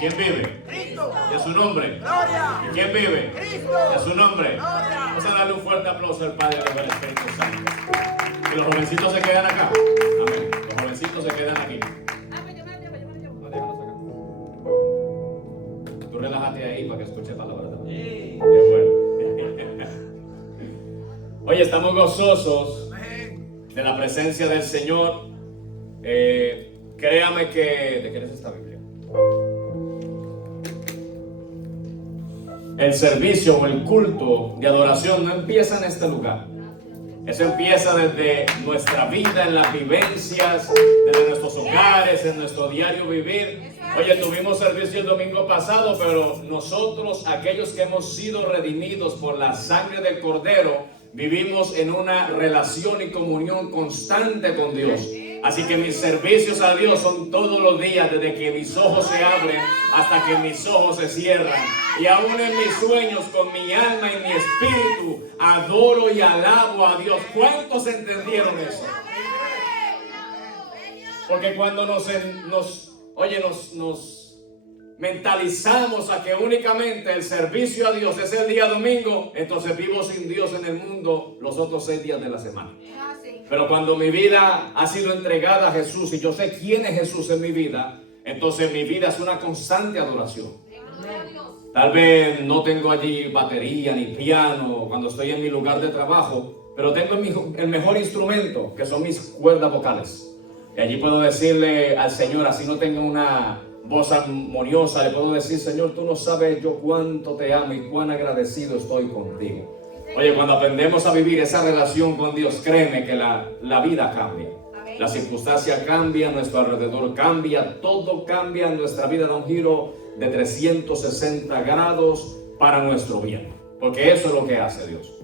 ¿Quién vive? Cristo. ¿Y es su nombre? Gloria. ¿Y quién vive? Cristo. ¿Y es su nombre? Gloria. Vamos a darle un fuerte aplauso al Padre y al Espíritu Santo. Y los jovencitos se quedan acá. Amén. Los jovencitos se quedan aquí. No, déjalos acá. Tú relájate ahí para que escuche palabra también. Qué bueno. Oye, estamos gozosos de la presencia del Señor. Créame que... ¿De qué es esta Biblia? El servicio o el culto de adoración no empieza en este lugar. Eso empieza desde nuestra vida, en las vivencias, desde nuestros hogares, en nuestro diario vivir. Oye, tuvimos servicio el domingo pasado, pero nosotros, aquellos que hemos sido redimidos por la sangre del Cordero, vivimos en una relación y comunión constante con Dios. Así que mis servicios a Dios son todos los días, desde que mis ojos se abren hasta que mis ojos se cierran. Y aún en mis sueños, con mi alma y mi espíritu, adoro y alabo a Dios. ¿Cuántos entendieron eso? Porque cuando nos mentalizamos a que únicamente el servicio a Dios es el día domingo, entonces vivo sin Dios en el mundo los otros 6 días de la semana. Pero cuando mi vida ha sido entregada a Jesús y yo sé quién es Jesús en mi vida, entonces mi vida es una constante adoración. Tal vez no tengo allí batería ni piano cuando estoy en mi lugar de trabajo, pero tengo el mejor instrumento, que son mis cuerdas vocales. Y allí puedo decirle al Señor, así no tengo una voz armoniosa, le puedo decir: Señor, tú no sabes yo cuánto te amo y cuán agradecido estoy contigo. Oye, cuando aprendemos a vivir esa relación con Dios, créeme que la vida cambia. La circunstancia cambia, nuestro alrededor cambia, todo cambia, nuestra vida da un giro de 360 grados para nuestro bien. Porque eso es lo que hace Dios.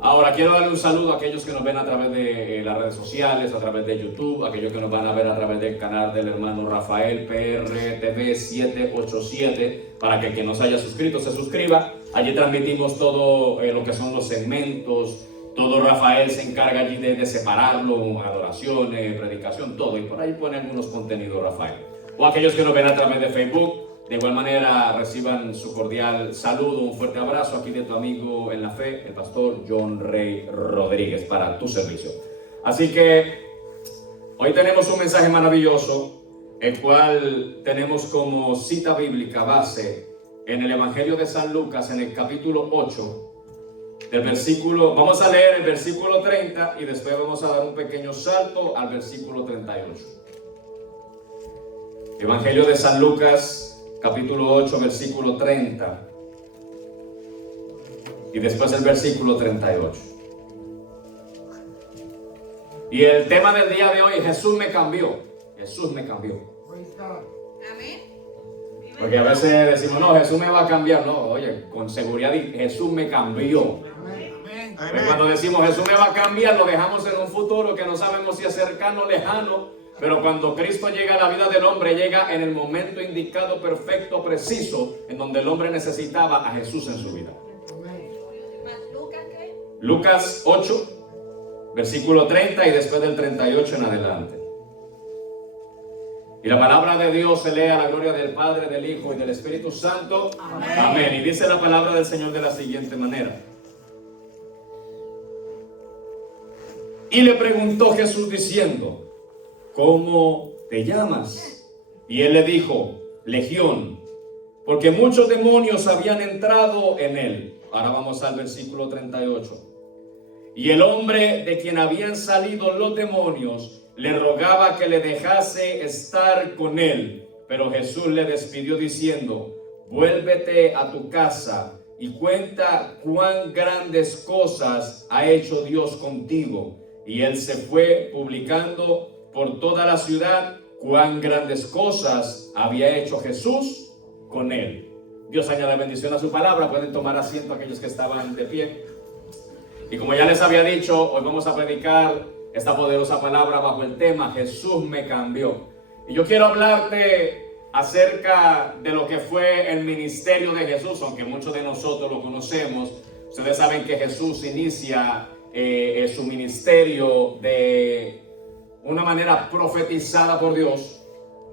Ahora quiero darle un saludo a aquellos que nos ven a través de las redes sociales, a través de YouTube, a aquellos que nos van a ver a través del canal del hermano Rafael PRTV 787, para que quien no se haya suscrito se suscriba. Allí transmitimos todo lo que son los segmentos, todo Rafael se encarga allí de separarlo, adoraciones, predicación, todo, y por ahí pone algunos contenidos Rafael. O aquellos que nos ven a través de Facebook, de igual manera reciban su cordial saludo, un fuerte abrazo aquí de tu amigo en la fe, el pastor John Rey Rodríguez, para tu servicio. Así que hoy tenemos un mensaje maravilloso, el cual tenemos como cita bíblica base en el Evangelio de San Lucas, en el capítulo 8, del versículo, vamos a leer el versículo 30 y después vamos a dar un pequeño salto al versículo 38. Evangelio de San Lucas, capítulo 8, versículo 30 y después el versículo 38. Y el tema del día de hoy: Jesús me cambió. Jesús me cambió. Amén. Porque a veces decimos: no, Jesús me va a cambiar. No, oye, con seguridad Jesús me cambió. Pues cuando decimos Jesús me va a cambiar, lo dejamos en un futuro que no sabemos si es cercano o lejano. Pero cuando Cristo llega a la vida del hombre, llega en el momento indicado, perfecto, preciso, en donde el hombre necesitaba a Jesús en su vida. Lucas 8, versículo 30 y después del 38 en adelante. Y la palabra de Dios se lee a la gloria del Padre, del Hijo y del Espíritu Santo. Amén. Amén. Y dice la palabra del Señor de la siguiente manera. Y le preguntó Jesús diciendo: ¿cómo te llamas? Y él le dijo: Legión, porque muchos demonios habían entrado en él. Ahora vamos al versículo 38. Y el hombre de quien habían salido los demonios le rogaba que le dejase estar con él. Pero Jesús le despidió diciendo: vuélvete a tu casa y cuenta cuán grandes cosas ha hecho Dios contigo. Y él se fue publicando por toda la ciudad cuán grandes cosas había hecho Jesús con él. Dios añada bendición a su palabra. Pueden tomar asiento aquellos que estaban de pie. Y como ya les había dicho, hoy vamos a predicar esta poderosa palabra bajo el tema: Jesús me cambió. Y yo quiero hablarte acerca de lo que fue el ministerio de Jesús, aunque muchos de nosotros lo conocemos. Ustedes saben que Jesús inicia su ministerio de una manera profetizada por Dios.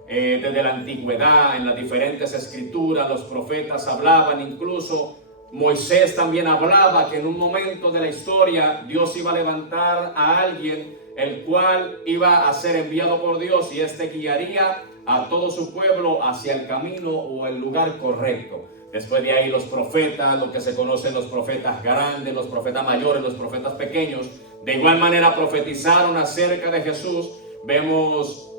desde la antigüedad, en las diferentes escrituras, los profetas hablaban, incluso Moisés también hablaba que en un momento de la historia Dios iba a levantar a alguien el cual iba a ser enviado por Dios y este guiaría a todo su pueblo hacia el camino o el lugar correcto. Después de ahí los profetas, lo que se conocen los profetas grandes, los profetas mayores, los profetas pequeños, de igual manera profetizaron acerca de Jesús. Vemos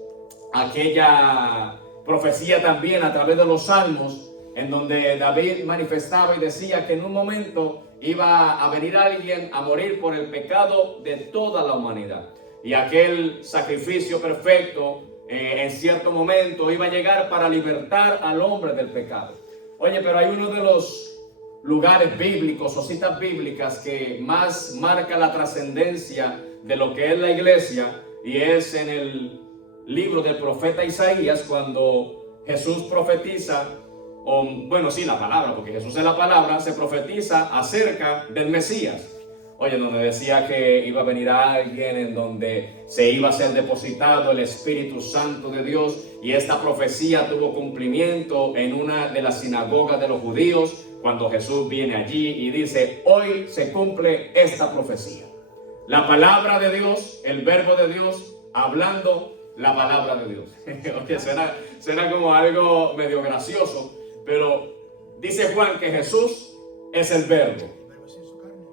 aquella profecía también a través de los salmos, en donde David manifestaba y decía que en un momento iba a venir alguien a morir por el pecado de toda la humanidad. Y aquel sacrificio perfecto en cierto momento iba a llegar para libertar al hombre del pecado. Oye, pero hay uno de los lugares bíblicos o citas bíblicas que más marca la trascendencia de lo que es la iglesia, y es en el libro del profeta Isaías, cuando Jesús profetiza, la palabra, porque Jesús es la palabra, se profetiza acerca del Mesías. Oye, donde decía que iba a venir alguien en donde se iba a ser depositado el Espíritu Santo de Dios, y esta profecía tuvo cumplimiento en una de las sinagogas de los judíos, cuando Jesús viene allí y dice: hoy se cumple esta profecía. La palabra de Dios, el verbo de Dios, hablando la palabra de Dios. Oye, suena como algo medio gracioso, pero dice Juan que Jesús es el verbo.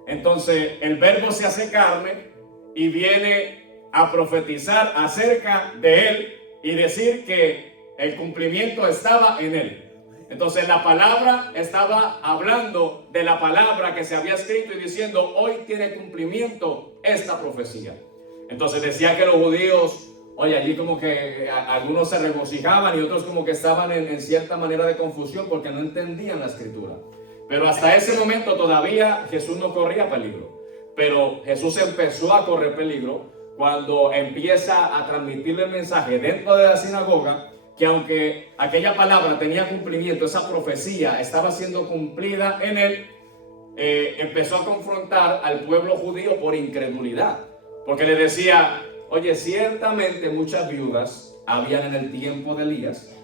Entonces el verbo se hace carne y viene a profetizar acerca de él y decir que el cumplimiento estaba en él. Entonces la palabra estaba hablando de la palabra que se había escrito y diciendo: hoy tiene cumplimiento esta profecía. Entonces decía que los judíos, oye, allí como que algunos se regocijaban y otros como que estaban en cierta manera de confusión porque no entendían la escritura. Pero hasta ese momento todavía Jesús no corría peligro. Pero Jesús empezó a correr peligro cuando empieza a transmitirle el mensaje dentro de la sinagoga, que aunque aquella palabra tenía cumplimiento, esa profecía estaba siendo cumplida en él, empezó a confrontar al pueblo judío por incredulidad. Porque le decía: oye, ciertamente muchas viudas habían en el tiempo de Elías,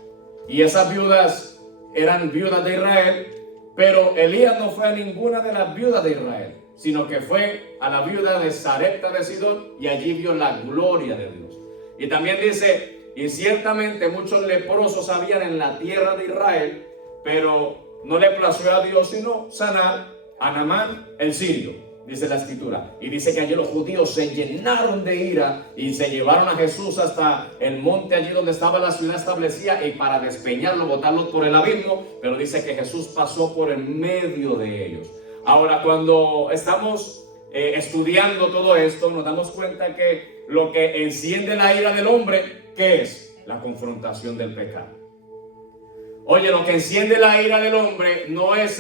y esas viudas eran viudas de Israel, pero Elías no fue a ninguna de las viudas de Israel, sino que fue a la viuda de Sarepta de Sidón, y allí vio la gloria de Dios. Y también dice: y ciertamente muchos leprosos habían en la tierra de Israel, pero no le plació a Dios sino sanar a Naamán el sirio. Dice la escritura, y dice que allí los judíos se llenaron de ira y se llevaron a Jesús hasta el monte allí donde estaba la ciudad establecida, y para despeñarlo, botarlo por el abismo. Pero dice que Jesús pasó por en medio de ellos. Ahora, cuando estamos estudiando todo esto, nos damos cuenta que lo que enciende la ira del hombre, ¿qué es? La confrontación del pecado. Oye, lo que enciende la ira del hombre no es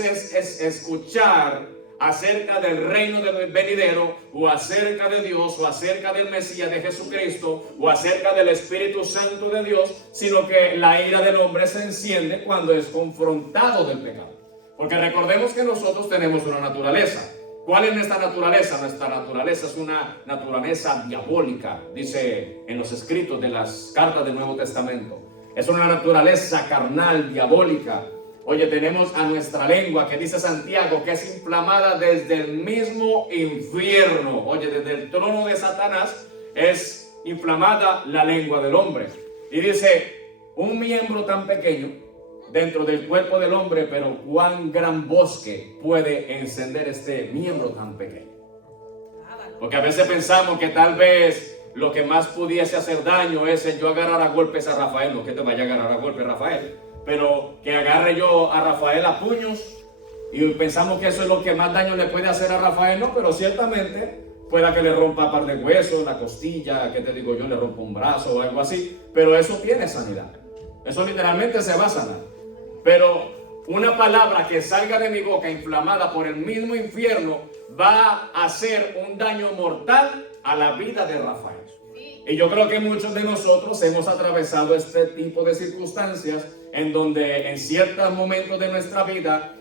escuchar acerca del reino venidero, o acerca de Dios, o acerca del Mesías, de Jesucristo, o acerca del Espíritu Santo de Dios, sino que la ira del hombre se enciende cuando es confrontado del pecado. Porque recordemos que nosotros tenemos una naturaleza. ¿Cuál es nuestra naturaleza? Nuestra naturaleza es una naturaleza diabólica, dice en los escritos de las cartas del Nuevo Testamento. Es una naturaleza carnal, diabólica. Oye, tenemos a nuestra lengua, que dice Santiago, que es inflamada desde el mismo infierno. Oye, desde el trono de Satanás es inflamada la lengua del hombre. Y dice: un miembro tan pequeño dentro del cuerpo del hombre, pero cuán gran bosque puede encender este miembro tan pequeño. Porque a veces pensamos que tal vez lo que más pudiese hacer daño es el yo agarrar a golpes a Rafael. No que te vaya a agarrar a golpes, Rafael, pero que agarre yo a Rafael a puños, y pensamos que eso es lo que más daño le puede hacer a Rafael. No, pero ciertamente pueda que le rompa un par de huesos, la costilla, ¿qué te digo yo? Le rompa un brazo o algo así, pero eso tiene sanidad. Eso literalmente se va a sanar. Pero una palabra que salga de mi boca inflamada por el mismo infierno va a hacer un daño mortal a la vida de Rafael. Y yo creo que muchos de nosotros hemos atravesado este tipo de circunstancias en donde en ciertos momentos de nuestra vida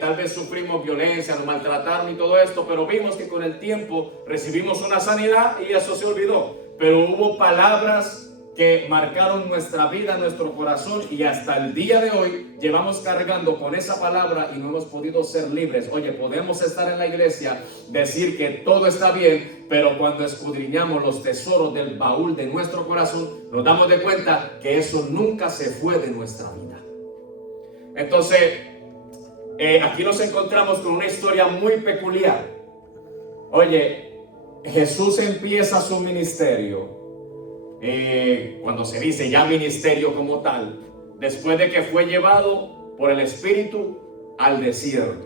tal vez sufrimos violencia, nos maltrataron y todo esto, pero vimos que con el tiempo recibimos una sanidad y eso se olvidó. Pero hubo palabras que marcaron nuestra vida, nuestro corazón, y hasta el día de hoy llevamos cargando con esa palabra y no hemos podido ser libres. Oye, podemos estar en la iglesia, decir que todo está bien, pero cuando escudriñamos los tesoros del baúl de nuestro corazón, nos damos de cuenta que eso nunca se fue de nuestra vida. Entonces, aquí nos encontramos con una historia muy peculiar. Oye, Jesús empieza su ministerio. Cuando se dice ya ministerio como tal, después de que fue llevado por el Espíritu al desierto.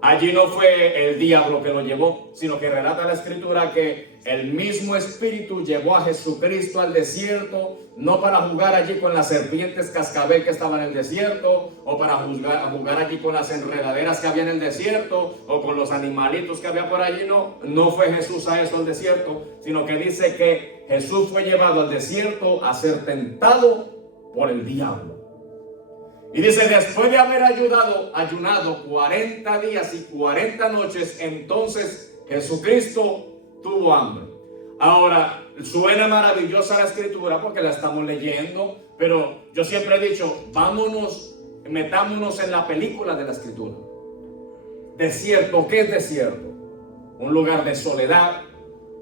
Allí no fue el diablo que lo llevó, sino que relata la Escritura que el mismo Espíritu llevó a Jesucristo al desierto, no para jugar allí con las serpientes cascabel que estaban en el desierto, o para jugar allí con las enredaderas que había en el desierto, o con los animalitos que había por allí. No fue Jesús a eso al desierto, sino que dice que Jesús fue llevado al desierto a ser tentado por el diablo. Y dice, después de haber ayunado 40 días y 40 noches, entonces Jesucristo tuvo hambre. Ahora, suena maravillosa la Escritura porque la estamos leyendo, pero yo siempre he dicho, metámonos en la película de la Escritura. Desierto, ¿qué es desierto? Un lugar de soledad,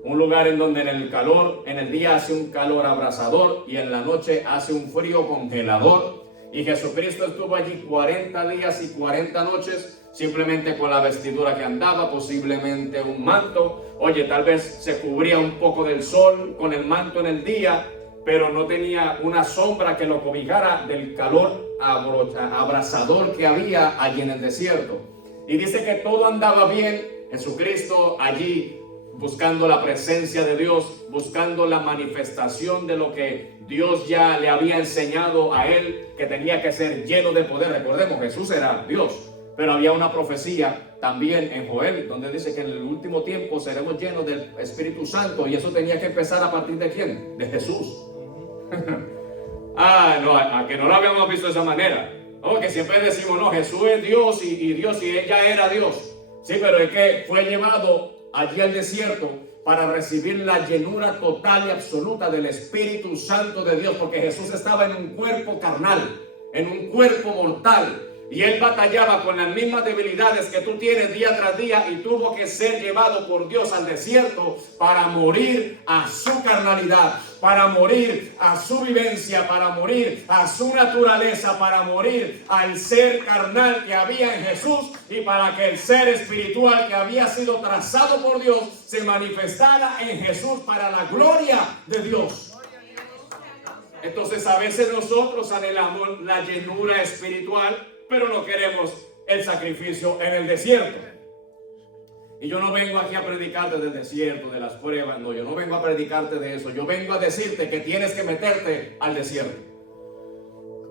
un lugar en donde en el día hace un calor abrasador y en la noche hace un frío congelador. Y Jesucristo estuvo allí 40 días y 40 noches simplemente con la vestidura que andaba, posiblemente un manto. Oye, tal vez se cubría un poco del sol con el manto en el día, pero no tenía una sombra que lo cobijara del calor abrasador que había allí en el desierto. Y dice que todo andaba bien. Jesucristo allí buscando la presencia de Dios, buscando la manifestación de lo que Dios ya le había enseñado a él, que tenía que ser lleno de poder. Recordemos, Jesús era Dios, pero había una profecía también en Joel, donde dice que en el último tiempo seremos llenos del Espíritu Santo, y eso tenía que empezar a partir de ¿quién? De Jesús. A que no lo habíamos visto de esa manera. Que siempre decimos, no, Jesús es Dios y Dios, y ella era Dios. Sí, pero es que fue llevado allí al desierto para recibir la llenura total y absoluta del Espíritu Santo de Dios, porque Jesús estaba en un cuerpo carnal, en un cuerpo mortal, y él batallaba con las mismas debilidades que tú tienes día tras día, y tuvo que ser llevado por Dios al desierto para morir a su carnalidad, para morir a su vivencia, para morir a su naturaleza, para morir al ser carnal que había en Jesús, y para que el ser espiritual que había sido trazado por Dios se manifestara en Jesús para la gloria de Dios. Entonces a veces nosotros anhelamos la llenura espiritual, pero no queremos el sacrificio en el desierto. Y yo no vengo aquí a predicarte del desierto, de las pruebas. No, yo no vengo a predicarte de eso. Yo vengo a decirte que tienes que meterte al desierto.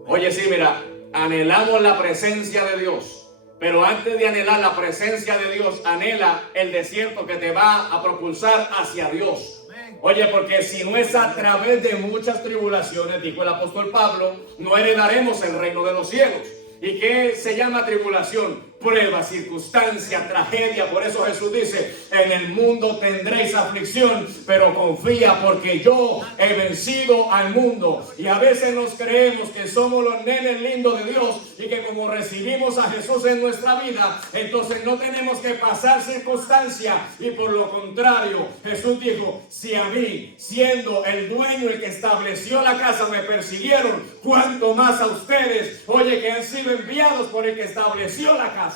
Oye, sí, mira, anhelamos la presencia de Dios, pero antes de anhelar la presencia de Dios, anhela el desierto que te va a propulsar hacia Dios. Oye, porque si no es a través de muchas tribulaciones, dijo el apóstol Pablo, no heredaremos el reino de los cielos. ¿Y qué se llama tribulación? Prueba, circunstancia, tragedia. Por eso Jesús dice, en el mundo tendréis aflicción, pero confía porque yo he vencido al mundo. Y a veces nos creemos que somos los nenes lindos de Dios y que como recibimos a Jesús en nuestra vida, entonces no tenemos que pasar circunstancia. Y por lo contrario, Jesús dijo, si a mí, siendo el dueño, el que estableció la casa, me persiguieron, cuánto más a ustedes, oye, que han sido enviados por el que estableció la casa.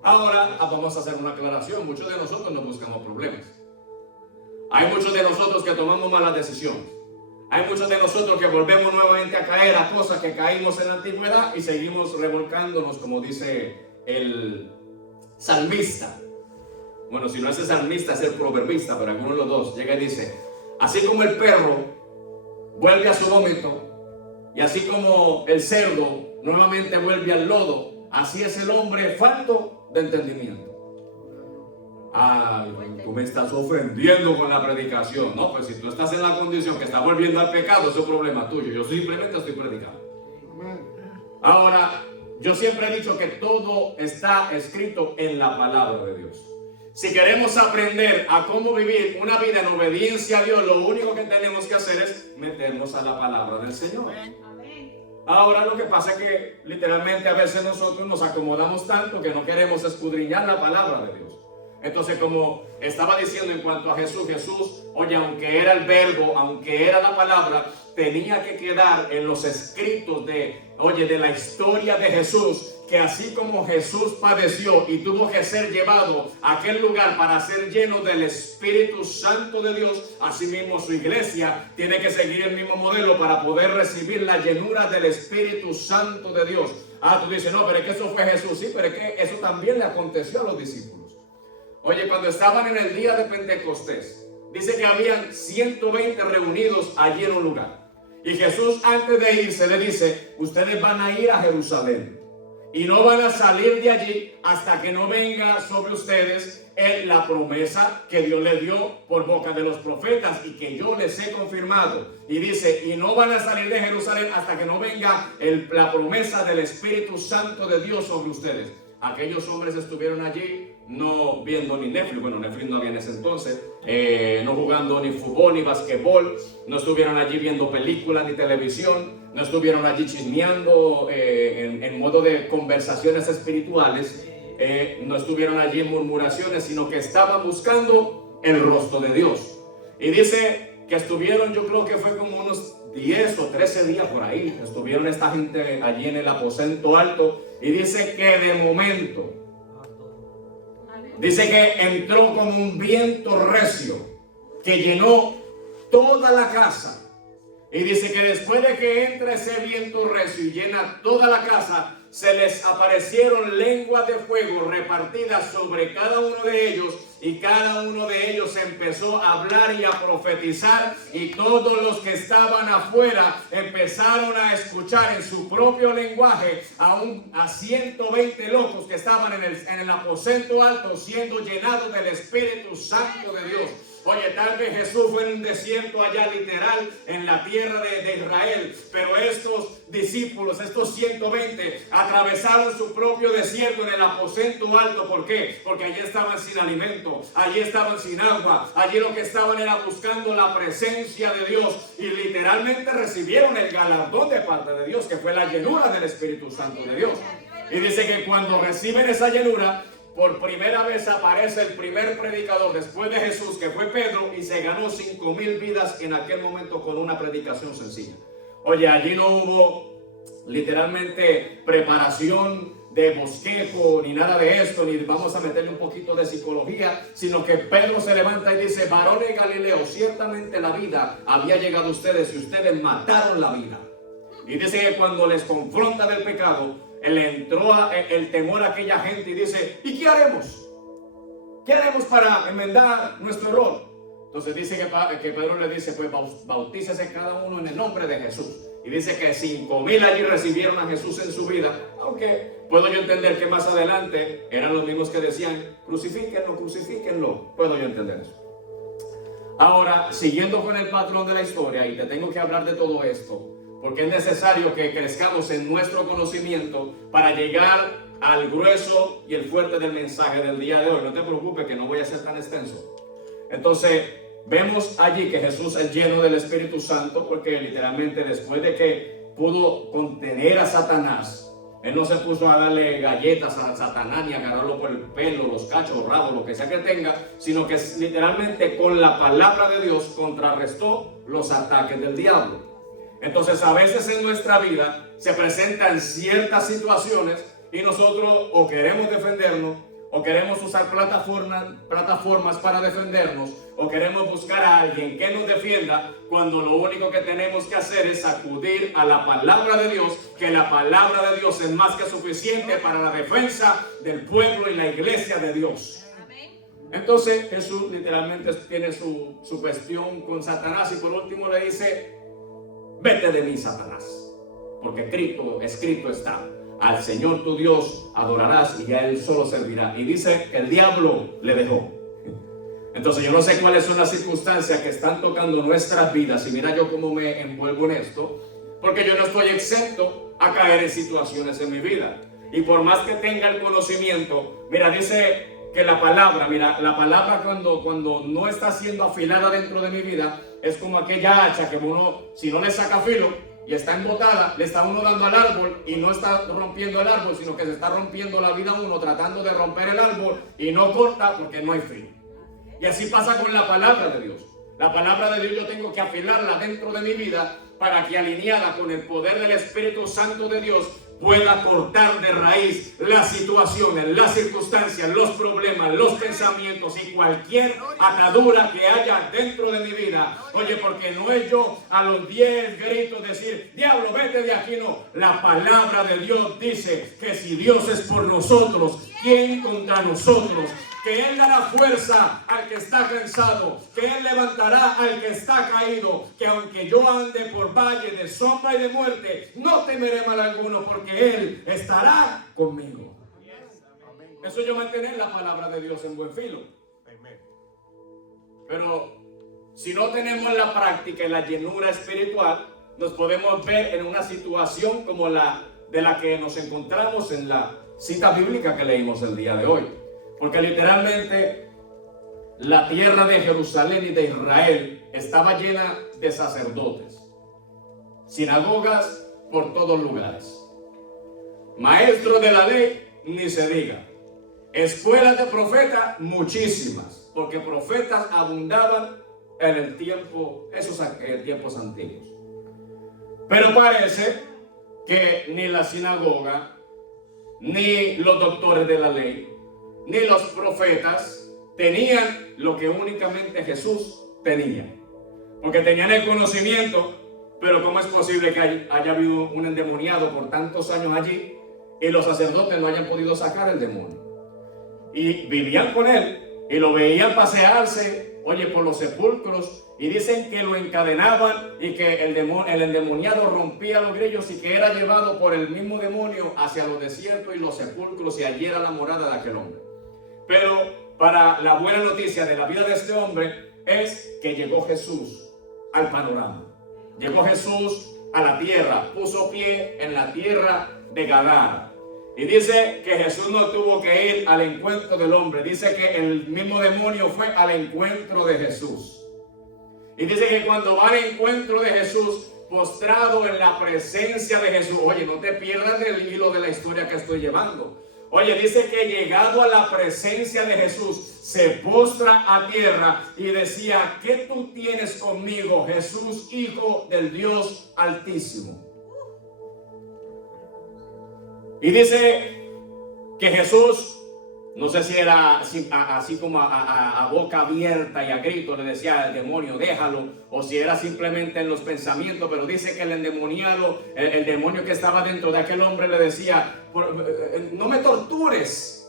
Ahora vamos a hacer una aclaración. Muchos de nosotros no buscamos problemas. Hay muchos de nosotros que tomamos malas decisiones. Hay muchos de nosotros que volvemos nuevamente a caer a cosas que caímos en la antigüedad y seguimos revolcándonos, como dice el salmista. Bueno, si no es el salmista, es el proverbista, pero alguno de los dos llega y dice, así como el perro vuelve a su vómito, y así como el cerdo nuevamente vuelve al lodo, así es el hombre falto de entendimiento. Tú me estás ofendiendo con la predicación. No, pues si tú estás en la condición que está volviendo al pecado, eso es problema tuyo. Yo simplemente estoy predicando. Ahora, yo siempre he dicho que todo está escrito en la palabra de Dios. Si queremos aprender a cómo vivir una vida en obediencia a Dios, lo único que tenemos que hacer es meternos a la palabra del Señor. Ahora lo que pasa es que literalmente a veces nosotros nos acomodamos tanto que no queremos escudriñar la palabra de Dios. Entonces, como estaba diciendo en cuanto a Jesús, oye, aunque era el verbo, aunque era la palabra, tenía que quedar en los escritos de la historia de Jesús, que así como Jesús padeció y tuvo que ser llevado a aquel lugar para ser lleno del Espíritu Santo de Dios, así mismo su iglesia tiene que seguir el mismo modelo para poder recibir la llenura del Espíritu Santo de Dios. Tú dices, no, pero es que eso fue Jesús. Sí, pero es que eso también le aconteció a los discípulos. Oye, cuando estaban en el día de Pentecostés, dice que habían 120 reunidos allí en un lugar. Y Jesús, antes de irse, le dice, ustedes van a ir a Jerusalén y no van a salir de allí hasta que no venga sobre ustedes la promesa que Dios les dio por boca de los profetas y que yo les he confirmado. Y dice, y no van a salir de Jerusalén hasta que no venga la promesa del Espíritu Santo de Dios sobre ustedes. Aquellos hombres estuvieron allí no viendo ni Netflix, bueno, Netflix no había en ese entonces, no jugando ni fútbol ni basquetbol, no estuvieron allí viendo películas ni televisión, no estuvieron allí chismeando en modo de conversaciones espirituales, no estuvieron allí en murmuraciones, sino que estaban buscando el rostro de Dios. Y dice que estuvieron, yo creo que fue como unos 10 o 13 días por ahí, estuvieron esta gente allí en el aposento alto, y dice que de momento, dice que entró como un viento recio que llenó toda la casa. Y dice que después de que entra ese viento recio y llena toda la casa, se les aparecieron lenguas de fuego repartidas sobre cada uno de ellos, y cada uno de ellos empezó a hablar y a profetizar, y todos los que estaban afuera empezaron a escuchar en su propio lenguaje a 120 locos que estaban en el aposento alto siendo llenados del Espíritu Santo de Dios. Oye, tal vez Jesús fue en un desierto allá literal en la tierra de Israel, pero estos discípulos, estos 120, atravesaron su propio desierto en el aposento alto. ¿Por qué? Porque allí estaban sin alimento, allí estaban sin agua, allí lo que estaban era buscando la presencia de Dios, y literalmente recibieron el galardón de parte de Dios, que fue la llenura del Espíritu Santo de Dios. Y dice que cuando reciben esa llenura, por primera vez aparece el primer predicador después de Jesús, que fue Pedro, y se ganó 5,000 vidas en aquel momento con una predicación sencilla. Oye, allí no hubo literalmente preparación de bosquejo, ni nada de esto, ni vamos a meterle un poquito de psicología, sino que Pedro se levanta y dice, varones Galileos, ciertamente la vida había llegado a ustedes y ustedes mataron la vida. Y dice que cuando les confronta del pecado, le entró el temor a aquella gente y dice, ¿y qué haremos? ¿Qué haremos para enmendar nuestro error? Entonces dice que Pedro le dice, pues bautícese cada uno en el nombre de Jesús. Y dice que 5,000 allí recibieron a Jesús en su vida, aunque puedo yo entender que más adelante eran los mismos que decían, crucifíquenlo, crucifíquenlo. Puedo yo entender eso. Ahora, siguiendo con el patrón de la historia, y te tengo que hablar de todo esto, porque es necesario que crezcamos en nuestro conocimiento para llegar al grueso y el fuerte del mensaje del día de hoy. No te preocupes que no voy a ser tan extenso. Entonces, vemos allí que Jesús es lleno del Espíritu Santo, porque literalmente después de que pudo contener a Satanás, él no se puso a darle galletas a Satanás ni a agarrarlo por el pelo, los cachos, rabos, lo que sea que tenga, sino que literalmente con la palabra de Dios contrarrestó los ataques del diablo. Entonces a veces en nuestra vida se presentan ciertas situaciones y nosotros o queremos defendernos, o queremos usar plataformas para defendernos, o queremos buscar a alguien que nos defienda, cuando lo único que tenemos que hacer es acudir a la palabra de Dios, que la palabra de Dios es más que suficiente para la defensa del pueblo y la iglesia de Dios. Entonces Jesús literalmente tiene su cuestión con Satanás, y por último le dice, vete de mí, Satanás, porque escrito está, al Señor tu Dios adorarás y a Él solo servirá. Y dice que el diablo le dejó. Entonces yo no sé cuáles son las circunstancias que están tocando nuestras vidas, y mira yo cómo me envuelvo en esto, porque yo no estoy exento a caer en situaciones en mi vida. Y por más que tenga el conocimiento, mira, dice que la palabra, mira, la palabra cuando no está siendo afilada dentro de mi vida, es como aquella hacha que uno, si no le saca filo y está embotada, le está uno dando al árbol y no está rompiendo el árbol, sino que se está rompiendo la vida uno tratando de romper el árbol y no corta porque no hay filo. Y así pasa con la palabra de Dios. La palabra de Dios yo tengo que afilarla dentro de mi vida para que, alineada con el poder del Espíritu Santo de Dios, pueda cortar de raíz las situaciones, las circunstancias, los problemas, los pensamientos y cualquier atadura que haya dentro de mi vida. Oye, porque no es yo a los 10 gritos decir, diablo, vete de aquí, no. La palabra de Dios dice que si Dios es por nosotros, ¿quién contra nosotros? Que Él dará fuerza al que está cansado, que Él levantará al que está caído, que aunque yo ande por valle de sombra y de muerte, no temeré mal alguno, porque Él estará conmigo. Eso yo mantener la palabra de Dios en buen filo. Pero si no tenemos la práctica y la llenura espiritual, nos podemos ver en una situación como la de la que nos encontramos en la cita bíblica que leímos el día de hoy. Porque literalmente la tierra de Jerusalén y de Israel estaba llena de sacerdotes, sinagogas por todos lugares, maestros de la ley, ni se diga, escuelas de profetas, muchísimas, porque profetas abundaban en el tiempo, esos tiempos antiguos. Pero parece que ni la sinagoga, ni los doctores de la ley, ni los profetas tenían lo que únicamente Jesús tenía. Porque tenían el conocimiento, pero ¿cómo es posible que haya habido un endemoniado por tantos años allí y los sacerdotes no hayan podido sacar el demonio? Y vivían con él y lo veían pasearse, oye, por los sepulcros, y dicen que lo encadenaban y que el endemoniado rompía los grillos y que era llevado por el mismo demonio hacia los desiertos y los sepulcros, y allí era la morada de aquel hombre. Pero para la buena noticia de la vida de este hombre es que llegó Jesús al panorama. Llegó Jesús a la tierra, puso pie en la tierra de Gadara. Y dice que Jesús no tuvo que ir al encuentro del hombre. Dice que el mismo demonio fue al encuentro de Jesús. Y dice que cuando va al encuentro de Jesús, postrado en la presencia de Jesús, oye, no te pierdas del hilo de la historia que estoy llevando. Oye, dice que llegado a la presencia de Jesús, se postra a tierra y decía, ¿qué tú tienes conmigo, Jesús, Hijo del Dios Altísimo? Y dice que Jesús, no sé si era así como a boca abierta y a grito le decía al demonio, déjalo, o si era simplemente en los pensamientos, pero dice que el endemoniado, el demonio que estaba dentro de aquel hombre le decía, no me tortures,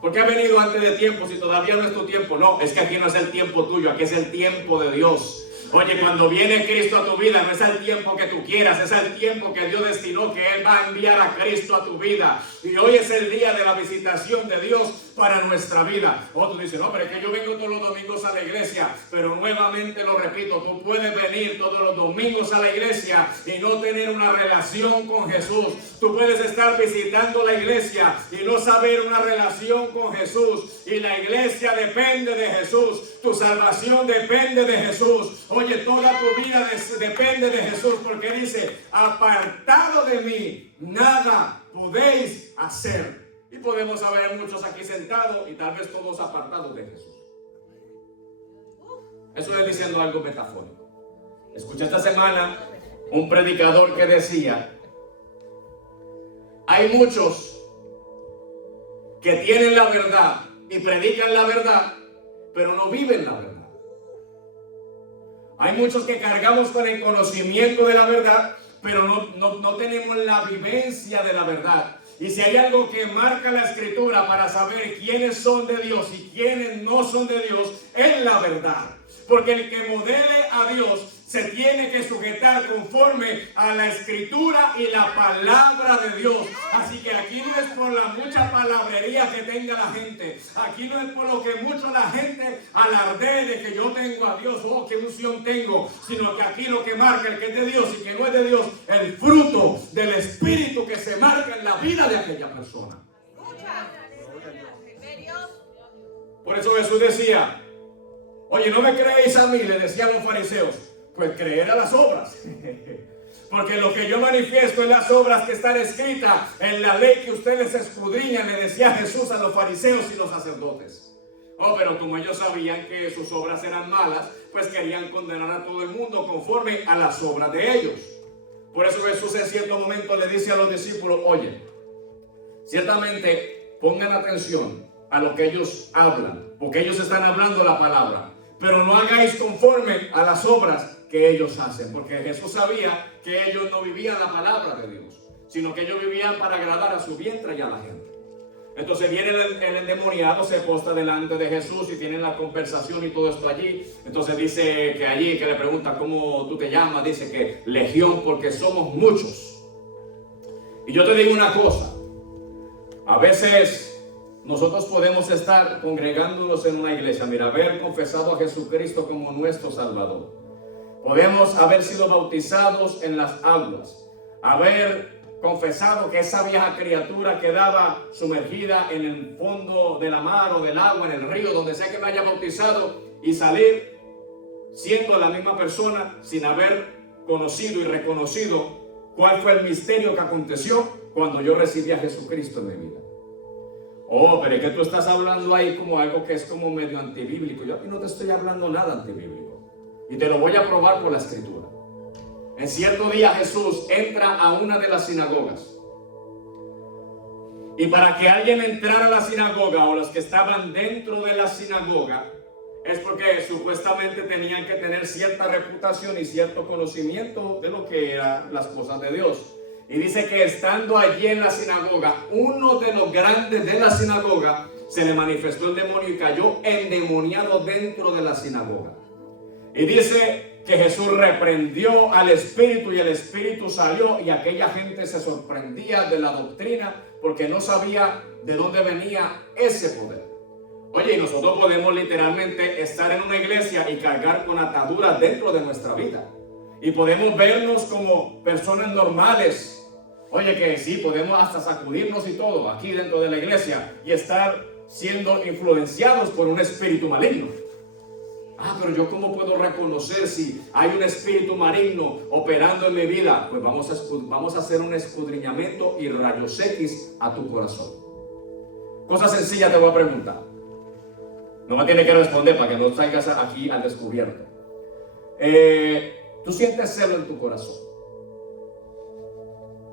porque ha venido antes de tiempo, si todavía no es tu tiempo. No, es que aquí no es el tiempo tuyo, aquí es el tiempo de Dios. Oye, cuando viene Cristo a tu vida, no es el tiempo que tú quieras, es el tiempo que Dios destinó, que Él va a enviar a Cristo a tu vida. Y hoy es el día de la visitación de Dios para nuestra vida. Tú dices, no, pero es que yo vengo todos los domingos a la iglesia. Pero nuevamente lo repito, tú puedes venir todos los domingos a la iglesia y no tener una relación con Jesús. Tú puedes estar visitando la iglesia y no saber una relación con Jesús. Y la iglesia depende de Jesús. Tu salvación depende de Jesús. Oye, toda tu vida depende de Jesús, porque dice, apartado de mí, nada podéis hacer. Y podemos haber muchos aquí sentados y tal vez todos apartados de Jesús. Eso es diciendo algo metafórico. Escuché esta semana un predicador que decía, hay muchos que tienen la verdad y predican la verdad, pero no viven la verdad. Hay muchos que cargamos con el conocimiento de la verdad, pero no tenemos la vivencia de la verdad. Y si hay algo que marca la Escritura para saber quiénes son de Dios y quiénes no son de Dios, es la verdad. Porque el que modele a Dios se tiene que sujetar conforme a la Escritura y la palabra de Dios. Así que aquí no es por la mucha palabrería que tenga la gente. Aquí no es por lo que mucho la gente alardee de que yo tengo a Dios, oh, qué unción tengo. Sino que aquí lo que marca el que es de Dios y que no es de Dios, el fruto del Espíritu que se marca en la vida de aquella persona. Por eso Jesús decía, oye, ¿no me creéis a mí? Le decían los fariseos, pues creer a las obras. Porque lo que yo manifiesto en las obras que están escritas en la ley que ustedes escudriñan, le decía Jesús a los fariseos y los sacerdotes. Oh, pero como ellos sabían que sus obras eran malas, pues querían condenar a todo el mundo conforme a las obras de ellos. Por eso Jesús en cierto momento le dice a los discípulos, oye, ciertamente pongan atención a lo que ellos hablan, porque ellos están hablando la palabra, pero no hagáis conforme a las obras que ellos hacen, porque Jesús sabía que ellos no vivían la palabra de Dios, sino que ellos vivían para agradar a su vientre y a la gente. Entonces viene el endemoniado, se posta delante de Jesús y tienen la conversación y todo esto allí. Entonces dice que allí, que le pregunta cómo tú te llamas, dice que Legión, porque somos muchos. Y yo te digo una cosa, a veces nosotros podemos estar congregándonos en una iglesia, mira, haber confesado a Jesucristo como nuestro Salvador. Podemos haber sido bautizados en las aguas, haber confesado que esa vieja criatura quedaba sumergida en el fondo de la mar o del agua, en el río, donde sea que me haya bautizado, y salir siendo la misma persona sin haber conocido y reconocido cuál fue el misterio que aconteció cuando yo recibí a Jesucristo en mi vida. Oh, pero es que tú estás hablando ahí como algo que es como medio antibíblico. Yo aquí no te estoy hablando nada antibíblico, y te lo voy a probar por la escritura. En cierto día Jesús entra a una de las sinagogas, y para que alguien entrara a la sinagoga, o los que estaban dentro de la sinagoga, es porque supuestamente tenían que tener cierta reputación y cierto conocimiento de lo que eran las cosas de Dios. Y dice que estando allí en la sinagoga, uno de los grandes de la sinagoga se le manifestó el demonio y cayó endemoniado dentro de la sinagoga. Y dice que Jesús reprendió al espíritu y el espíritu salió, y aquella gente se sorprendía de la doctrina porque no sabía de dónde venía ese poder. Oye, y nosotros podemos literalmente estar en una iglesia y cargar con ataduras dentro de nuestra vida, y podemos vernos como personas normales. Oye, que sí, podemos hasta sacudirnos y todo aquí dentro de la iglesia y estar siendo influenciados por un espíritu maligno. Ah, pero yo ¿cómo puedo reconocer si hay un espíritu maligno operando en mi vida? Pues vamos a hacer un escudriñamiento y rayos X a tu corazón. Cosa sencilla te voy a preguntar. No me tienes que responder para que no salgas aquí al descubierto. ¿Tú sientes celo en tu corazón?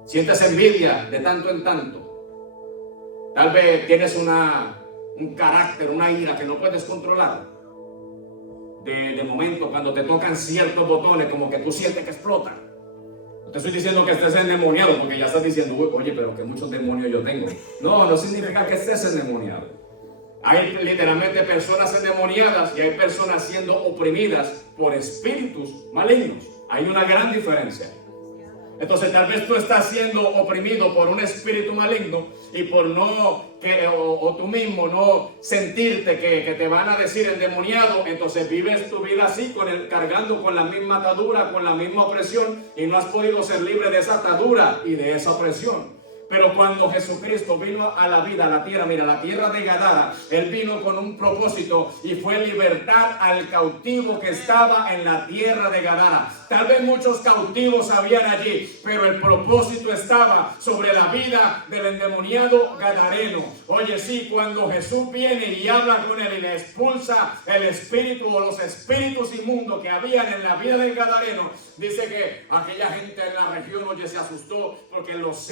¿Sientes envidia de tanto en tanto? Tal vez tienes un carácter, una ira que no puedes controlar. De momento, cuando te tocan ciertos botones, como que tú sientes que explotan. No te estoy diciendo que estés endemoniado, porque ya estás diciendo, oye, pero que muchos demonios yo tengo. No significa que estés endemoniado. Hay literalmente personas endemoniadas y hay personas siendo oprimidas por espíritus malignos. Hay una gran diferencia. Entonces tal vez tú estás siendo oprimido por un espíritu maligno, y por o tú mismo no sentirte que te van a decir endemoniado, entonces vives tu vida así, cargando con la misma atadura, con la misma opresión, y no has podido ser libre de esa atadura y de esa opresión. Pero cuando Jesucristo vino a la vida, a la tierra, mira, la tierra de Gadara, Él vino con un propósito, y fue libertar al cautivo que estaba en la tierra de Gadara. Tal vez muchos cautivos habían allí, pero el propósito estaba sobre la vida del endemoniado gadareno. Oye, sí, cuando Jesús viene y habla con él y le expulsa el espíritu o los espíritus inmundos que habían en la vida del gadareno, dice que aquella gente en la región, oye, se asustó porque los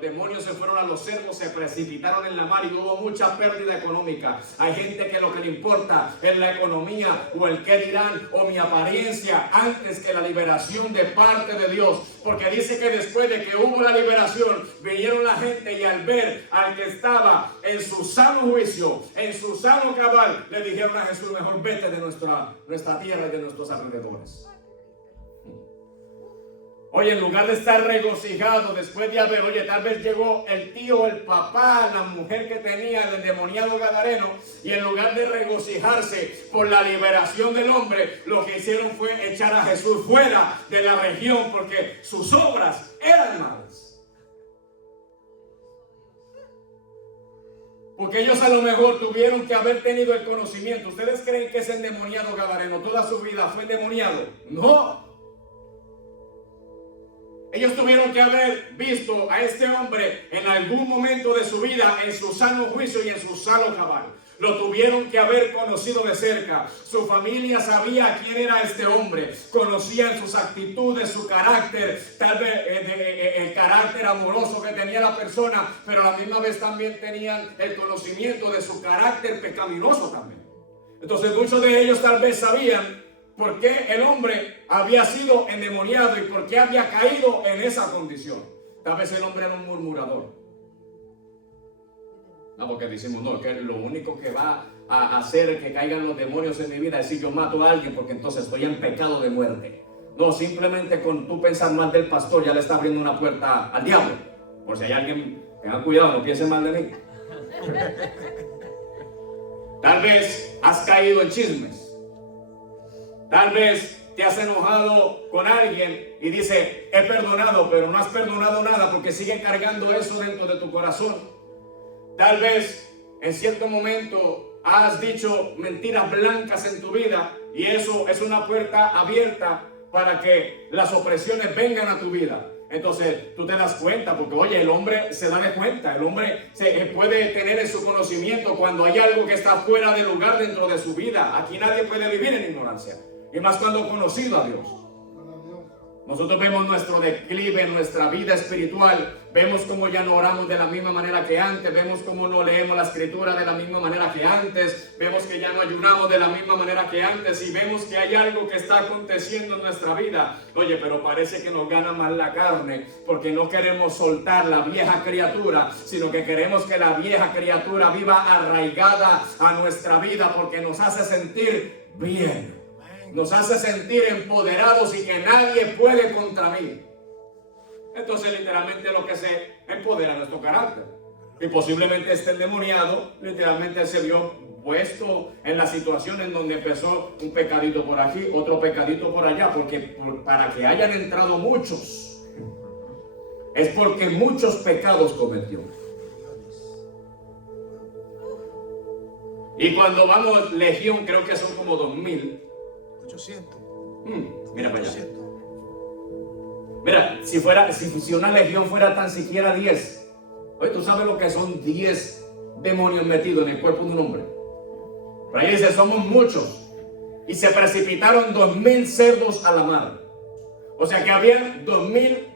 demonios se fueron a los cerdos, se precipitaron en la mar y hubo mucha pérdida económica. Hay gente que lo que le importa es la economía o el qué dirán o mi apariencia antes que la liberación de parte de Dios, porque dice que después de que hubo la liberación, vinieron la gente y al ver al que estaba en su sano juicio, en su sano cabal, le dijeron a Jesús, mejor vete de nuestra tierra y de nuestros alrededores. Oye, en lugar de estar regocijado después de haber, tal vez llegó el tío, el papá, la mujer que tenía el endemoniado gadareno, y en lugar de regocijarse por la liberación del hombre, lo que hicieron fue echar a Jesús fuera de la región porque sus obras eran malas. Porque ellos a lo mejor tuvieron que haber tenido el conocimiento. ¿Ustedes creen que ese endemoniado gadareno toda su vida fue endemoniado? No. Ellos tuvieron que haber visto a este hombre en algún momento de su vida en su sano juicio y en su sano cabal. Lo tuvieron que haber conocido de cerca. Su familia sabía quién era este hombre. Conocían sus actitudes, su carácter, tal vez el carácter amoroso que tenía la persona, pero a la misma vez también tenían el conocimiento de su carácter pecaminoso también. Entonces muchos de ellos tal vez sabían por qué el hombre había sido endemoniado y por qué había caído en esa condición. Tal vez el hombre era un murmurador. No, porque decimos, no, que lo único que va a hacer que caigan los demonios en mi vida es si yo mato a alguien, porque entonces estoy en pecado de muerte. No, simplemente con tú pensar mal del pastor ya le está abriendo una puerta al diablo. Por si hay alguien, tengan cuidado, no piensen mal de mí. Tal vez has caído en chismes. Tal vez te has enojado con alguien y dice, he perdonado, pero no has perdonado nada porque sigue cargando eso dentro de tu corazón. Tal vez en cierto momento has dicho mentiras blancas en tu vida y eso es una puerta abierta para que las opresiones vengan a tu vida. Entonces tú te das cuenta porque oye, el hombre se da de cuenta, el hombre puede tener en su conocimiento cuando hay algo que está fuera de lugar dentro de su vida. Aquí nadie puede vivir en ignorancia y más cuando ha conocido a Dios. Nosotros vemos nuestro declive en nuestra vida espiritual, vemos cómo ya no oramos de la misma manera que antes, vemos cómo no leemos la escritura de la misma manera que antes, vemos que ya no ayunamos de la misma manera que antes y vemos que hay algo que está aconteciendo en nuestra vida. Oye, pero parece que nos gana más la carne porque no queremos soltar la vieja criatura, sino que queremos que la vieja criatura viva arraigada a nuestra vida porque nos hace sentir bien. Nos hace sentir empoderados y que nadie puede contra mí. Entonces literalmente lo que se empodera es nuestro carácter. Y posiblemente este endemoniado literalmente se vio puesto en la situación en donde empezó un pecadito por aquí, otro pecadito por allá, porque para que hayan entrado muchos es porque muchos pecados cometió. Y cuando vamos legión, creo que son como 2000. 800. Mira para allá. Mira, si una legión fuera tan siquiera 10. Oye, ¿tú sabes lo que son 10 demonios metidos en el cuerpo de un hombre? Por ahí dice, somos muchos. Y se precipitaron 2000 cerdos a la mar. O sea que había 2000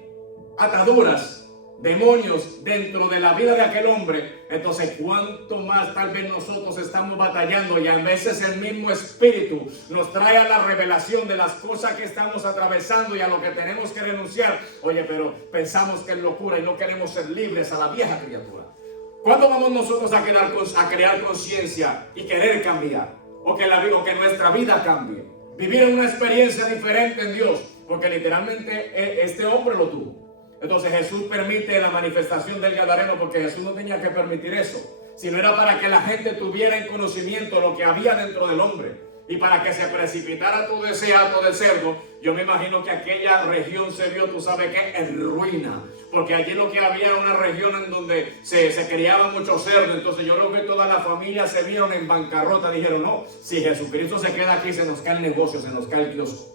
ataduras, demonios dentro de la vida de aquel hombre. Entonces, ¿cuánto más tal vez nosotros estamos batallando? Y a veces el mismo espíritu nos trae a la revelación de las cosas que estamos atravesando y a lo que tenemos que renunciar. Oye, pero pensamos que es locura y no queremos ser libres a la vieja criatura. ¿Cuándo vamos nosotros a crear conciencia y querer cambiar? O que nuestra vida cambie. Vivir una experiencia diferente en Dios. Porque literalmente este hombre lo tuvo. Entonces Jesús permite la manifestación del gadareno porque Jesús no tenía que permitir eso, sino era para que la gente tuviera en conocimiento lo que había dentro del hombre y para que se precipitara todo ese acto del cerdo. Yo me imagino que aquella región se vio, tú sabes qué, en ruina, porque allí lo que había era una región en donde se criaban muchos cerdos. Entonces yo creo que toda la familia se vieron en bancarrota, dijeron no, si Jesucristo se queda aquí se nos cae el negocio, se nos cae el kiosco.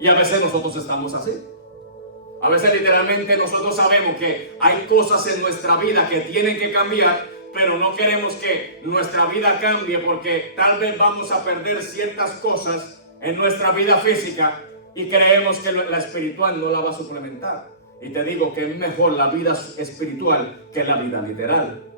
Y a veces nosotros estamos así. A veces literalmente nosotros sabemos que hay cosas en nuestra vida que tienen que cambiar, pero no queremos que nuestra vida cambie porque tal vez vamos a perder ciertas cosas en nuestra vida física y creemos que la espiritual no la va a suplementar. Y te digo que es mejor la vida espiritual que la vida literal.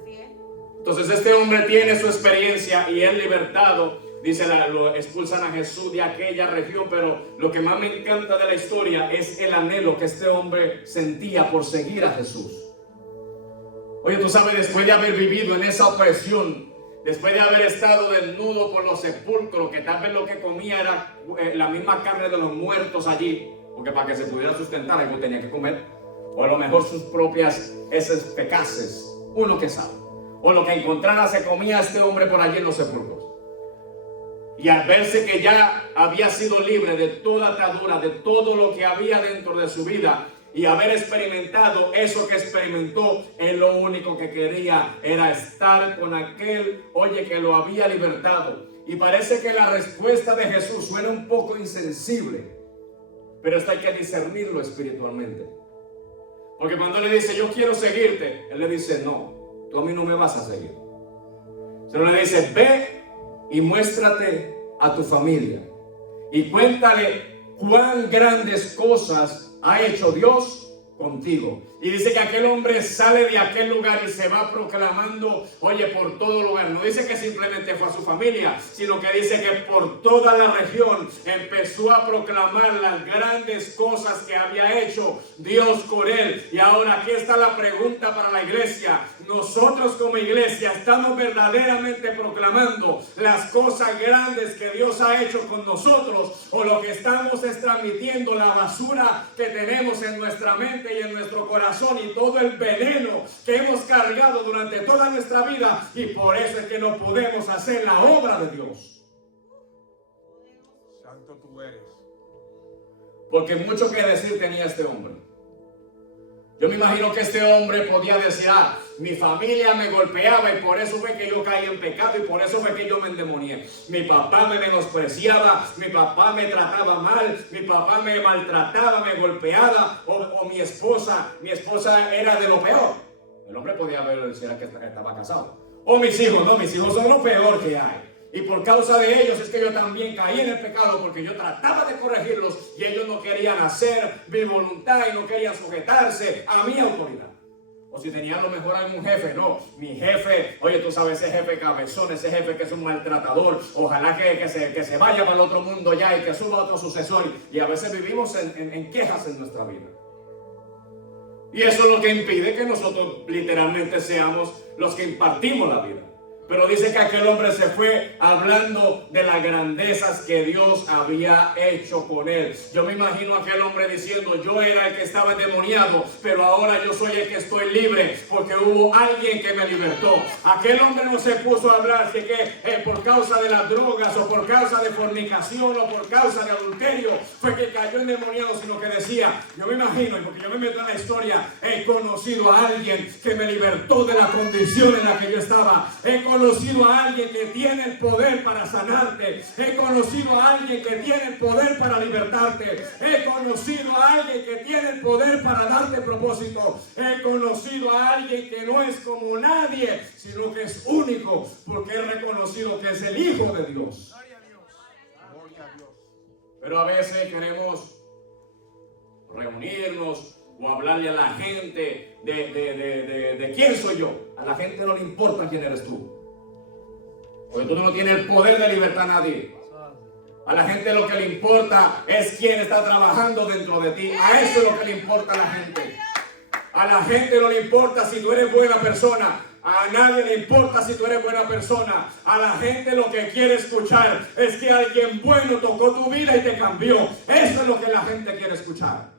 Así es. Entonces este hombre tiene su experiencia y es libertado. Dice, lo expulsan a Jesús de aquella región, pero lo que más me encanta de la historia es el anhelo que este hombre sentía por seguir a Jesús. Oye, tú sabes, después de haber vivido en esa opresión, después de haber estado desnudo por los sepulcros, que tal vez lo que comía era la misma carne de los muertos allí, porque para que se pudiera sustentar algo tenía que comer, o a lo mejor sus propias heces fecaces, uno que sabe, o lo que encontrara se comía este hombre por allí en los sepulcros. Y al verse que ya había sido libre de toda atadura, de todo lo que había dentro de su vida, y haber experimentado eso que experimentó, él lo único que quería era estar con aquel, oye, que lo había libertado. Y parece que la respuesta de Jesús suena un poco insensible, pero esto hay que discernirlo espiritualmente. Porque cuando le dice, yo quiero seguirte, él le dice, no, tú a mí no me vas a seguir. Sino le dice, ve y muéstrate a tu familia y cuéntale cuán grandes cosas ha hecho Dios contigo. Y dice que aquel hombre sale de aquel lugar y se va proclamando, oye, por todo lugar. No dice que simplemente fue a su familia, sino que dice que por toda la región empezó a proclamar las grandes cosas que había hecho Dios con él. Y ahora aquí está la pregunta para la iglesia. Nosotros como iglesia estamos verdaderamente proclamando las cosas grandes que Dios ha hecho con nosotros, o lo que estamos es transmitiendo la basura que tenemos en nuestra mente y en nuestro corazón y todo el veneno que hemos cargado durante toda nuestra vida, y por eso es que no podemos hacer la obra de Dios. Santo tú eres. Porque mucho que decir tenía este hombre. Yo me imagino que este hombre podía decir, mi familia me golpeaba y por eso fue que yo caí en pecado y por eso fue que yo me endemonié. Mi papá me menospreciaba, mi papá me trataba mal, mi papá me maltrataba, me golpeaba, o mi esposa era de lo peor. El hombre podía ver si era que estaba casado. O mis hijos, no, mis hijos son lo peor que hay. Y por causa de ellos es que yo también caí en el pecado, porque yo trataba de corregirlos y ellos no querían hacer mi voluntad y no querían sujetarse a mi autoridad. O si tenían lo mejor algún jefe, no, mi jefe, oye, tú sabes, ese jefe cabezón, ese jefe que es un maltratador, ojalá que se vaya para el otro mundo ya y que suba otro sucesor. Y a veces vivimos en quejas en nuestra vida. Y eso es lo que impide que nosotros literalmente seamos los que impartimos la vida. Pero dice que aquel hombre se fue hablando de las grandezas que Dios había hecho con él. Yo me imagino a aquel hombre diciendo, yo era el que estaba endemoniado, pero ahora yo soy el que estoy libre, porque hubo alguien que me libertó. Aquel hombre no se puso a hablar de que por causa de las drogas, o por causa de fornicación, o por causa de adulterio fue que cayó endemoniado, sino que decía, yo me imagino, y porque yo me meto en la historia, he conocido a alguien que me libertó de la condición en la que yo estaba. He conocido a alguien que tiene el poder para sanarte. He conocido a alguien que tiene el poder para libertarte. He conocido a alguien que tiene el poder para darte propósito. He conocido a alguien que no es como nadie, sino que es único, porque he reconocido que es el Hijo de Dios. Gloria a Dios. Gloria a Dios. Pero a veces queremos reunirnos o hablarle a la gente de quién soy yo. A la gente no le importa quién eres tú, porque tú no tienes el poder de libertar a nadie. A la gente lo que le importa es quién está trabajando dentro de ti. A eso es lo que le importa a la gente. A la gente no le importa si tú eres buena persona. A nadie le importa si tú eres buena persona. A la gente lo que quiere escuchar es que alguien bueno tocó tu vida y te cambió. Eso es lo que la gente quiere escuchar.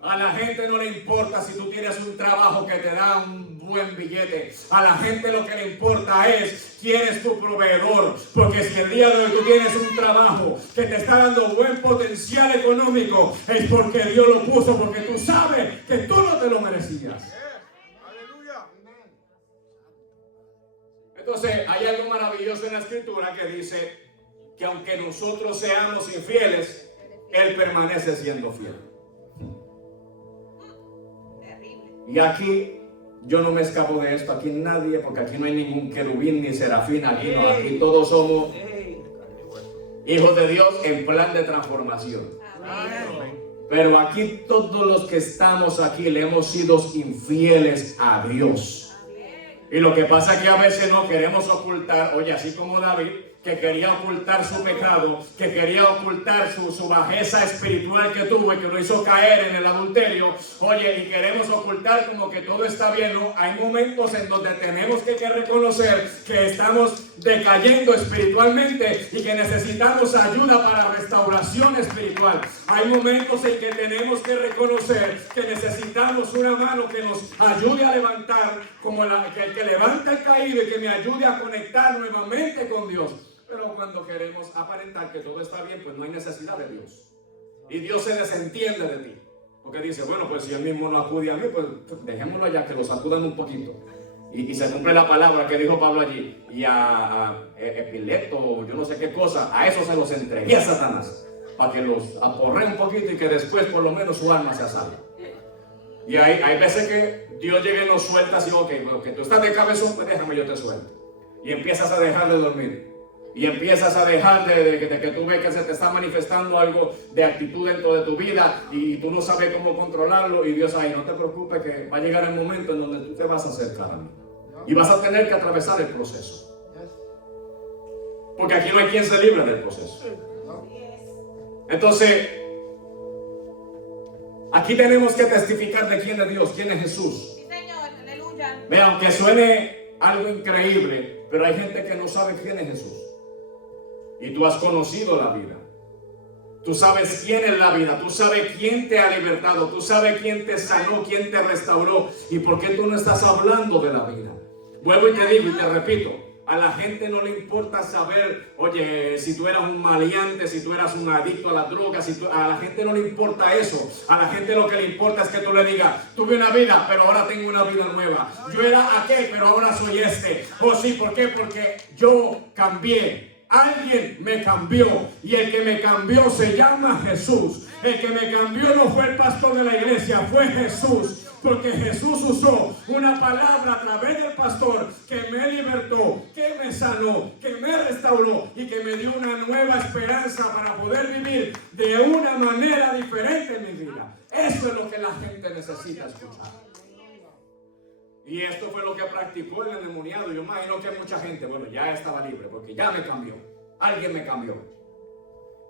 A la gente no le importa si tú tienes un trabajo que te da un buen billete. A la gente lo que le importa es quién es tu proveedor. Porque si el día de hoy tú tienes un trabajo que te está dando buen potencial económico, es porque Dios lo puso, porque tú sabes que tú no te lo merecías. Aleluya. Entonces hay algo maravilloso en la escritura que dice que aunque nosotros seamos infieles, Él permanece siendo fiel. Y aquí yo no me escapo de esto, aquí nadie, porque aquí no hay ningún querubín ni serafín, aquí no, aquí todos somos hijos de Dios en plan de transformación. Pero aquí todos los que estamos aquí le hemos sido infieles a Dios. Y lo que pasa es que a veces no queremos ocultar, oye, así como David, que quería ocultar su pecado, que quería ocultar su bajeza espiritual que tuvo y que lo hizo caer en el adulterio. Oye, y queremos ocultar como que todo está bien, ¿no? Hay momentos en donde tenemos que reconocer que estamos decayendo espiritualmente y que necesitamos ayuda para restauración espiritual. Hay momentos en que tenemos que reconocer que necesitamos una mano que nos ayude a levantar, como que levanta el caído y que me ayude a conectar nuevamente con Dios. Pero cuando queremos aparentar que todo está bien, pues no hay necesidad de Dios. Y Dios se desentiende de ti. Porque dice, bueno, pues si él mismo no acude a mí, pues dejémoslo allá, que lo sacudan un poquito. Y se cumple la palabra que dijo Pablo allí. Y a Epileto, yo no sé qué cosa, a eso se los entregué a Satanás, para que los aporre un poquito y que después por lo menos su alma sea salva. Y hay veces que Dios llega y nos suelta así, ok, tú estás de cabezón, pues déjame, yo te suelto. Y empiezas a dejar de dormir. Y empiezas a dejar de que tú ves que se te está manifestando algo de actitud dentro de tu vida y tú no sabes cómo controlarlo. Y Dios ahí, no te preocupes, que va a llegar el momento en donde tú te vas a acercar a mí. Y vas a tener que atravesar el proceso. Porque aquí no hay quien se libre del proceso. Entonces, aquí tenemos que testificar de quién es Dios, quién es Jesús. Sí, Señor, aleluya. Ve, aunque suene algo increíble, pero hay gente que no sabe quién es Jesús. Y tú has conocido la vida. Tú sabes quién es la vida. Tú sabes quién te ha libertado. Tú sabes quién te sanó, quién te restauró. ¿Y por qué tú no estás hablando de la vida? Vuelvo y te digo y te repito. A la gente no le importa saber, oye, si tú eras un maleante, si tú eras un adicto a la droga, a la gente no le importa eso. A la gente lo que le importa es que tú le digas, tuve una vida, pero ahora tengo una vida nueva. Yo era aquel, pero ahora soy este. Oh sí, ¿por qué? Porque yo cambié. Alguien me cambió y el que me cambió se llama Jesús. El que me cambió no fue el pastor de la iglesia, fue Jesús. Porque Jesús usó una palabra a través del pastor que me libertó, que me sanó, que me restauró y que me dio una nueva esperanza para poder vivir de una manera diferente en mi vida. Eso es lo que la gente necesita escuchar. Y esto fue lo que practicó el endemoniado. Yo imagino que mucha gente, bueno, ya estaba libre porque ya me cambió. Alguien me cambió.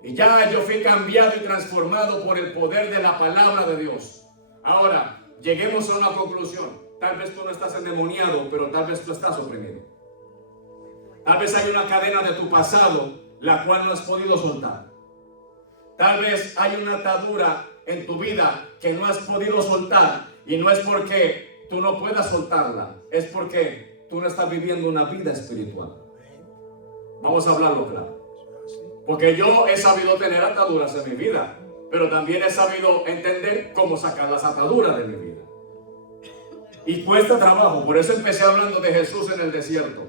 Y ya yo fui cambiado y transformado por el poder de la palabra de Dios. Ahora, lleguemos a una conclusión. Tal vez tú no estás endemoniado, pero tal vez tú estás oprimido. Tal vez hay una cadena de tu pasado la cual no has podido soltar. Tal vez hay una atadura en tu vida que no has podido soltar. Y no es porque tú no puedas soltarla, es porque tú no estás viviendo una vida espiritual. Vamos a hablarlo claro. Porque yo he sabido tener ataduras en mi vida, pero también he sabido entender cómo sacar las ataduras de mi vida. Y cuesta trabajo, por eso empecé hablando de Jesús en el desierto.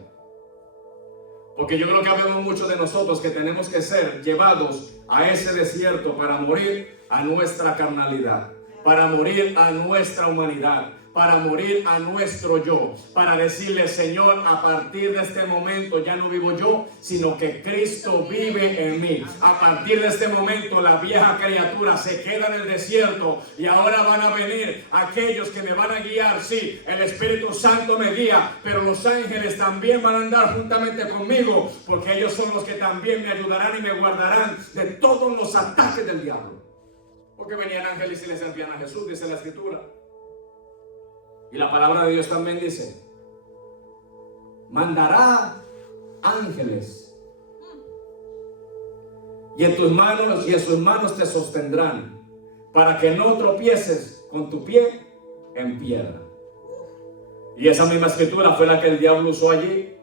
Porque yo creo que hablamos mucho de nosotros que tenemos que ser llevados a ese desierto para morir a nuestra carnalidad, para morir a nuestra humanidad, para morir a nuestro yo, para decirle, Señor, a partir de este momento ya no vivo yo, sino que Cristo vive en mí. A partir de este momento la vieja criatura se queda en el desierto y ahora van a venir aquellos que me van a guiar. Sí, el Espíritu Santo me guía, pero los ángeles también van a andar juntamente conmigo, porque ellos son los que también me ayudarán y me guardarán de todos los ataques del diablo. Porque venían ángeles y le servían a Jesús, dice la Escritura. Y la palabra de Dios también dice, mandará ángeles y en tus manos y en sus manos te sostendrán para que no tropieces con tu pie en piedra. Y esa misma escritura fue la que el diablo usó allí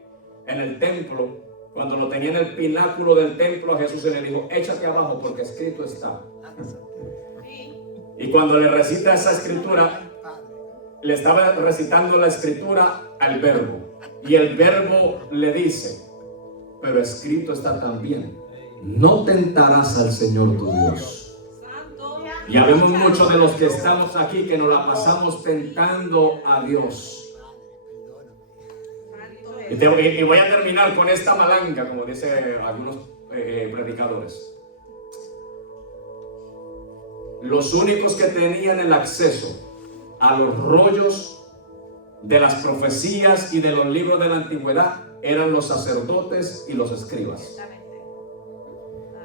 en el templo. Cuando lo tenía en el pináculo del templo, a Jesús se le dijo, échate abajo porque escrito está. Y cuando le recita esa escritura, le estaba recitando la escritura al verbo. Y el verbo le dice, pero escrito está también, no tentarás al Señor tu Dios. Y habemos muchos de los que estamos aquí que nos la pasamos tentando a Dios. Y voy a terminar con esta malanga, como dicen algunos predicadores. Los únicos que tenían el acceso a los rollos de las profecías y de los libros de la antigüedad eran los sacerdotes y los escribas.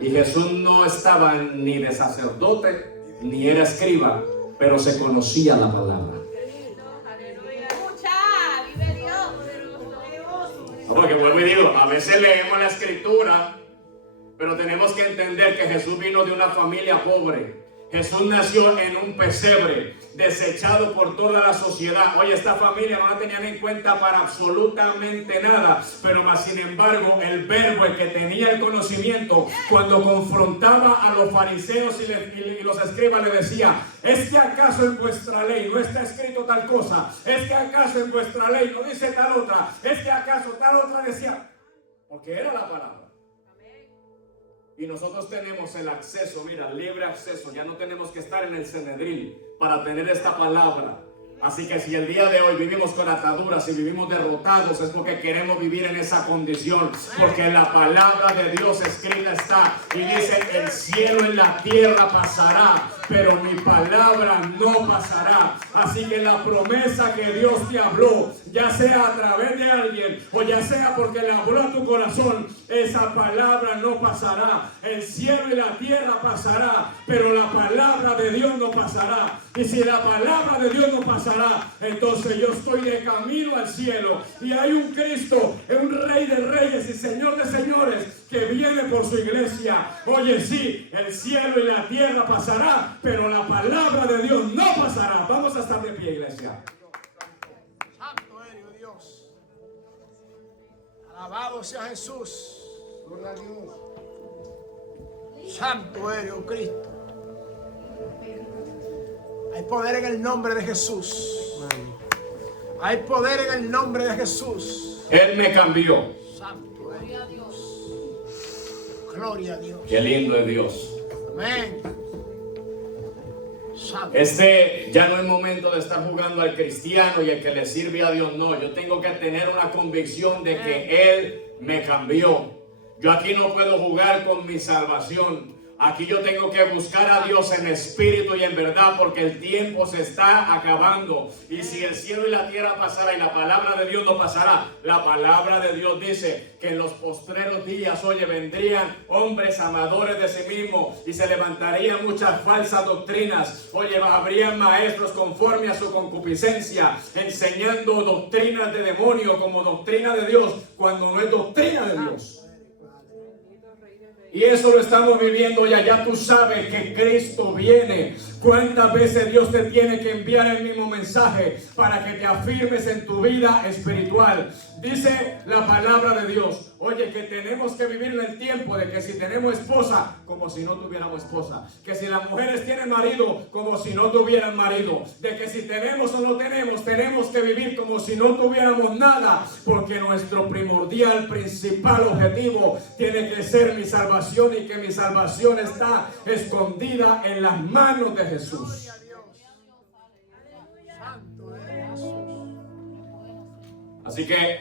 Y Jesús no estaba ni de sacerdote ni era escriba, pero se conocía la palabra. Porque vuelvo y digo, a veces leemos la escritura, pero tenemos que entender que Jesús vino de una familia pobre. Jesús nació en un pesebre, desechado por toda la sociedad. Oye, esta familia no la tenían en cuenta para absolutamente nada, pero más sin embargo, el verbo, el que tenía el conocimiento, cuando confrontaba a los fariseos y los escribas, le decía: ¿es que acaso en vuestra ley no está escrito tal cosa? ¿Es que acaso en vuestra ley no dice tal otra? ¿Es que acaso tal otra decía? Porque era la palabra. Y nosotros tenemos el acceso, mira, libre acceso. Ya no tenemos que estar en el Sanedrín para tener esta palabra. Así que si el día de hoy vivimos con ataduras y vivimos derrotados, es porque queremos vivir en esa condición. Porque la palabra de Dios escrita está. Y dice: el cielo y la tierra pasará, pero mi palabra no pasará. Así que la promesa que Dios te habló, ya sea a través de alguien o ya sea porque le habló a tu corazón, esa palabra no pasará. El cielo y la tierra pasará, pero la palabra de Dios no pasará. Y si la palabra de Dios no pasará, entonces yo estoy de camino al cielo. Y hay un Cristo, un Rey de reyes y Señor de señores, que viene por su iglesia. Oye, sí, el cielo y la tierra pasará, pero la palabra de Dios no pasará. Vamos a estar de pie, iglesia. Santo eres, Dios. Alabado sea Jesús. Gloria a Dios. Santo eres, oh Cristo. Hay poder en el nombre de Jesús. Hay poder en el nombre de Jesús. Él me cambió. Santo eres, Dios. Gloria a Dios. Qué lindo es Dios. Amén. Santo. Ya no es momento de estar jugando al cristiano y el que le sirve a Dios. No, yo tengo que tener una convicción de que Él me cambió. Yo aquí no puedo jugar con mi salvación. Aquí yo tengo que buscar a Dios en espíritu y en verdad, porque el tiempo se está acabando. Y si el cielo y la tierra pasará y la palabra de Dios no pasará, la palabra de Dios dice que en los postreros días, oye, vendrían hombres amadores de sí mismos y se levantarían muchas falsas doctrinas. Oye, habrían maestros conforme a su concupiscencia, enseñando doctrinas de demonio como doctrina de Dios, cuando no es doctrina de Dios. Y eso lo estamos viviendo ya. Ya tú sabes que Cristo viene. ¿Cuántas veces Dios te tiene que enviar el mismo mensaje para que te afirmes en tu vida espiritual? Dice la palabra de Dios, oye, que tenemos que vivir en el tiempo de que si tenemos esposa, como si no tuviéramos esposa. Que si las mujeres tienen marido, como si no tuvieran marido. De que si tenemos o no tenemos, tenemos que vivir como si no tuviéramos nada. Porque nuestro primordial, principal objetivo tiene que ser mi salvación, y que mi salvación está escondida en las manos de Jesús. Así que